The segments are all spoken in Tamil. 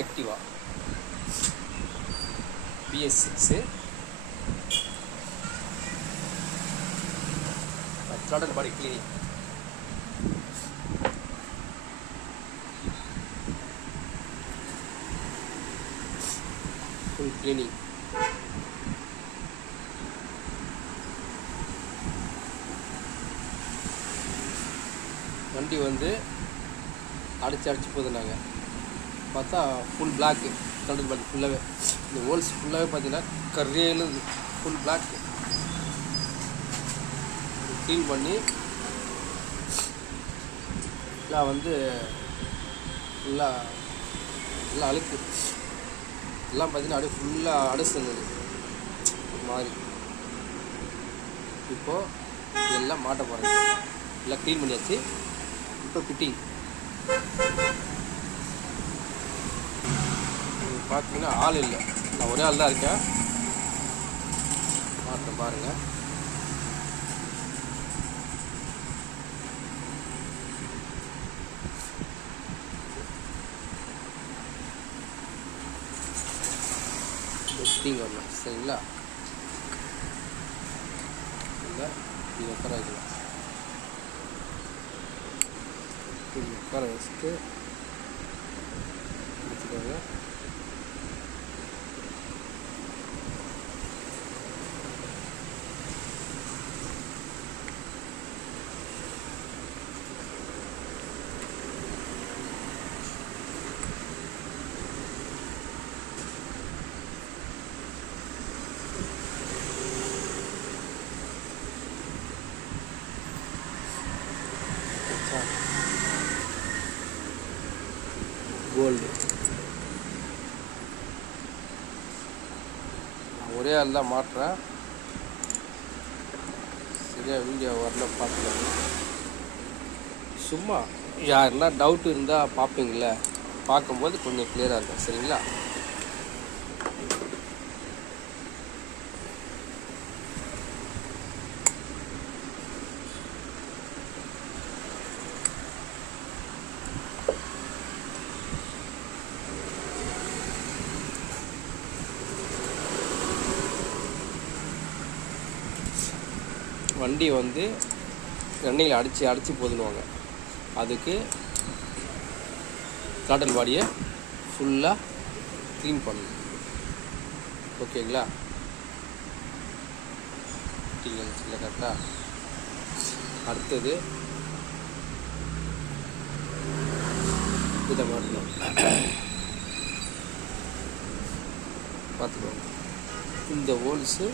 ஆக்டிவா BS6 throttle body cleaning. Full cleaning. வண்டி வந்து அடிச்சு போகுதுனாங்க பார்த்தா ஃபுல் பிளாக்கு throttle body ஃபுல்லாகவே இந்த ஹோல்ஸ் ஃபுல்லாகவே பார்த்தீங்கன்னா கரையில ஃபுல் பிளாக் க்ளீன் பண்ணி எல்லாம் வந்து எல்லாம் அழுக்கு எல்லாம் பார்த்தீங்கன்னா அப்படியே ஃபுல்லாக அடைச்சிருந்தது ஒரு மாதிரி. இப்போது எல்லாம் மாட்ட போகிறேன், எல்லாம் க்ளீன் பண்ணியாச்சு. இப்போ ஃபிட்டிங் பார்த்தீங்கன்னா ஆள் இல்லை, நான் ஒரே ஆள் தான் இருக்கேன். மாட்டேன் பாருங்கள். ஃபிட்டிங் வரணும் சரிங்களா? இல்லை இது உட்கார வைக்கலாம், இது உட்கார வச்சுட்டு வச்சுக்கோங்க. கோல்டு நான் ஒரே ஆள் தான் மாட்டுறேன். சரியாக வீடியோ வரல பார்த்துக்கோங்க. சும்மா யாருன்னா டவுட் இருந்தால் பார்ப்பீங்கள, பார்க்கும்போது கொஞ்சம் கிளியராக இருக்கும் சரிங்களா? வண்டி வந்து ரன்னிங்கில் அடித்து போதுனுவாங்க. அதுக்கு throttle பாடியை ஃபுல்லாக க்ளீன் பண்ணணும். ஓகேங்களா? இல்லை கரெக்டாக. அடுத்தது இதை மாட்டணும், பார்த்துக்கோங்க. இந்த ஹோல்ஸு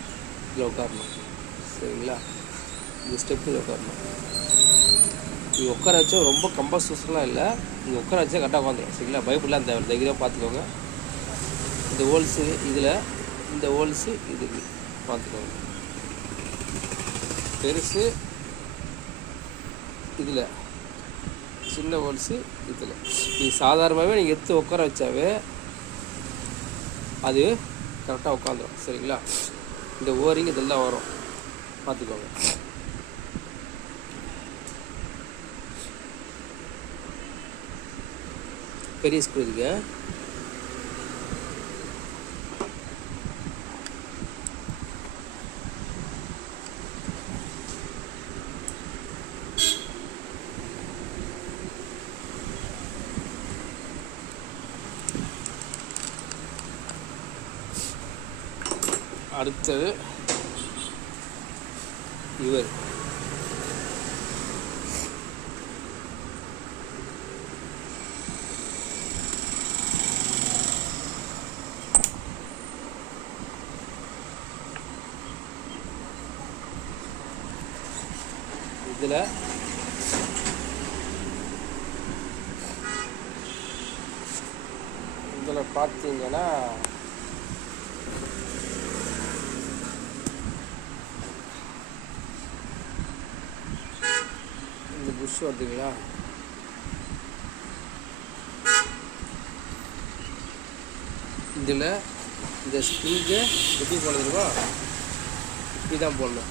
இதில் உட்காரணும் சரிங்களா? இந்த ஸ்டெப்பு உட்காரணும். இது உட்கார வச்சா ரொம்ப கம்பல்சரிலாம் இல்லை, நீங்கள் உட்கார வச்சா கரெக்டாக உட்காந்துடும் சரிங்களா? பயப்படலாம் தேவை, தைரியமாக பார்த்துக்கோங்க. இந்த ஹோல்ஸு இதில், இந்த ஹோல்ஸு இதுக்கு பார்த்துக்கோங்க. பெருசு இதில், சின்ன ஹோல்ஸு இதில். நீங்கள் சாதாரணமாகவே நீங்கள் எடுத்து உட்கார வச்சாவே அது கரெக்டாக உட்காந்துடும் சரிங்களா? இந்த ஓரிங் இதெல்லாம் வரும் பார்த்துக்கோங்க. பெரிய ஸ்க்ரூ இதுக்கு. அடுத்தது இவர் இதில் பார்த்தீங்கன்னா இந்த புஷ் வருதுங்களா, இதில் இந்த ஸ்ப்ரிங்கை எப்படி போனதுருவா இப்படிதான் போடணும்.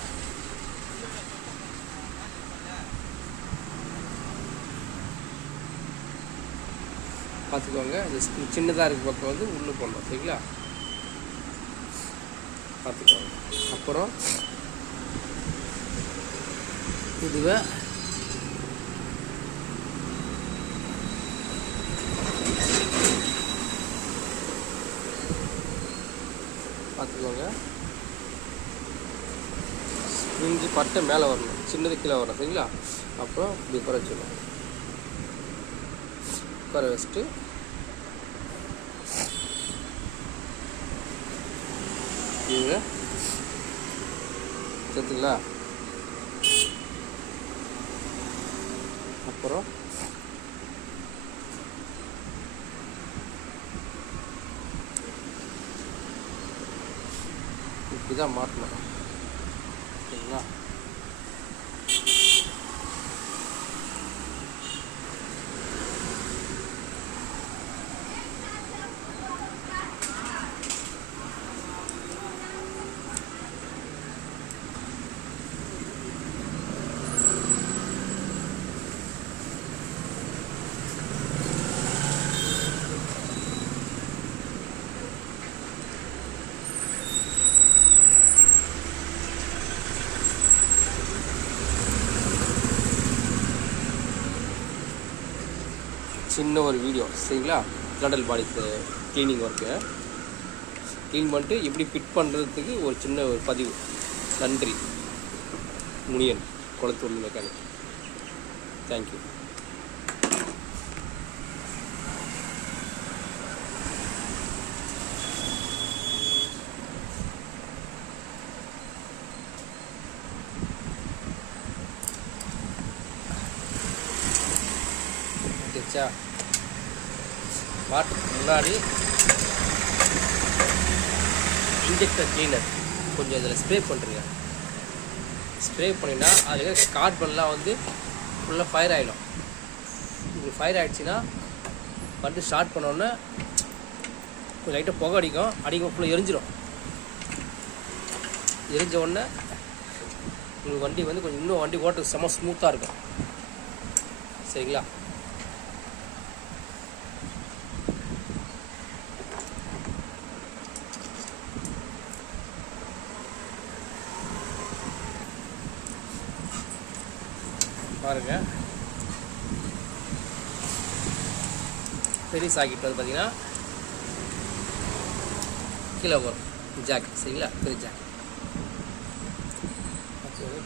பார்த்துக்கோங்க. இந்த சின்னதாக இருக்க பக்கம் வந்து உள்ளே போடணும். சரிங்களா? பார்த்துக்கோங்க. அப்புறம் இதுவே பார்த்துக்கோங்க. ஸ்ப்ரிஞ்சு பட்டை மேலே வரணும், சின்னது கீழே வரணும். சரிங்களா? அப்புறம் இப்படி உட்கார வச்சிடணும். உட்கார வச்சுட்டு இவங்க சேர்த்துங்களா? அப்புறம் இப்படி தான் மாட்டணும். சரிங்களா? சின்ன ஒரு வீடியோ. சரிங்களா? கிராடல் பாடி க்ளீனிங் ஒர்க்கு க்ளீன் பண்ணிட்டு எப்படி ஃபிட் பண்ணுறதுக்கு ஒரு சின்ன ஒரு பதிவு. நன்றி. முனியன், குளத்தூர் மெக்கானிக். தேங்க்யூ. மாட்டுக்கு முன்னாடி இன்ஜெக்டர் க்ளீனர் கொஞ்சம் இதில் ஸ்ப்ரே பண்ணுறீங்க. ஸ்ப்ரே பண்ணினா அதில் கார்பன்லாம் வந்து ஃபுல்லாக ஃபயர் ஆகிடும். இப்படி ஃபயர் ஆகிடுச்சின்னா வந்து ஸ்டார்ட் பண்ணோன்னே கொஞ்சம் லைட்டாக புகை அடிக்கும் ஃபுல்லாக எரிஞ்சிடும். எரிஞ்ச உடனே உங்களுக்கு வண்டி வந்து கொஞ்சம் இன்னும் வண்டி ஓட்டுறது செம்ம ஸ்மூத்தாக இருக்கும். சரிங்களா? பாருங்க, பெரிய சாக்கெட் வந்து பார்த்தீங்கன்னா கீழே வரும் ஜாக். சரிங்களா? பெரிய ஜாக்,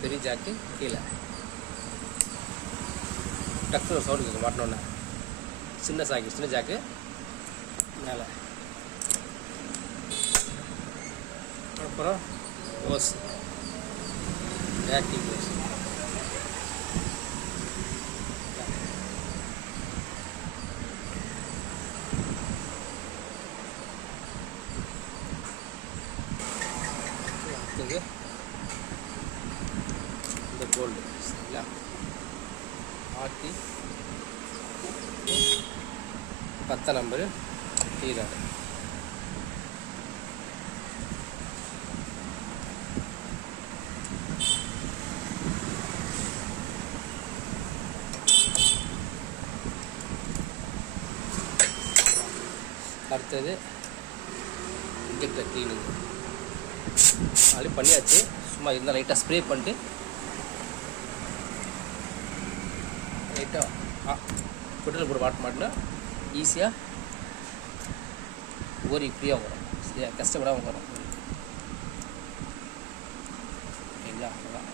பெரிய ஜாக்கு கீழே டக்குனு ஒரு சவுண்டு கேட்க மாட்டோன்னே. சின்ன சாக்கெட், சின்ன ஜாக்கு மேலே. அப்புறம் ஓஸ், ஆக்டிவ் ஓஸ். இந்த கோல்டு. சரிங்களா? ஆர்டி 10 நம்பரு கீழாடு. அடுத்தது இன்ஜெக்டர் க்ளீனிங் அப்படி பண்ணியாச்சு. சும்மா இருந்தால் லைட்டாக ஸ்ப்ரே பண்ணிட்டு லைட்டாக பெட்ரோல் போட்டு வாட்ட மாட்டினா ஈஸியாக ஒரு ஃப்ரீயாக வரும். சரியா? கஷ்டப்படாமல் வரும். சரிங்களா? அவ்வளோதான்.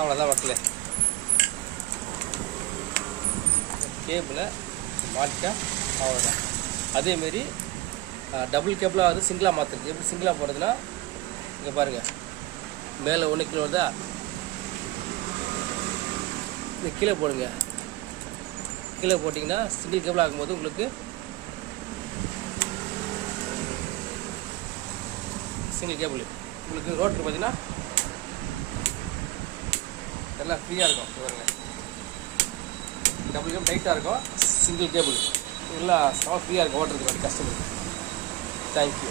அவ்வளோதான் மக்களே. கேபிளை மாட்டிட்டா அவ்வளோதான். அதேமாரி டபுள் கேபிளாக வந்து சிங்கிளாக மாற்றுறது. எப்படி சிங்கிளாக போகிறதுனா இங்கே பாருங்கள், மேலே ஒன்று கீழே வருதா, இந்த கீழே போடுங்க. கீழே போட்டிங்கன்னா சிங்கிள் கேபிள் ஆகும்போது உங்களுக்கு சிங்கிள் கேபிள் உங்களுக்கு ரோட்டர் பார்த்தீங்கன்னா எல்லாம் ஃப்ரீயாக இருக்கும். பாருங்க, டபுள் கேபிள் டைட்டாக இருக்கும், சிங்கிள் கேபிள் எல்லாம் ஃப்ரீயாக இருக்கும் ஓட்டுறதுக்கு கஸ்டமர். தேங்க்யூ.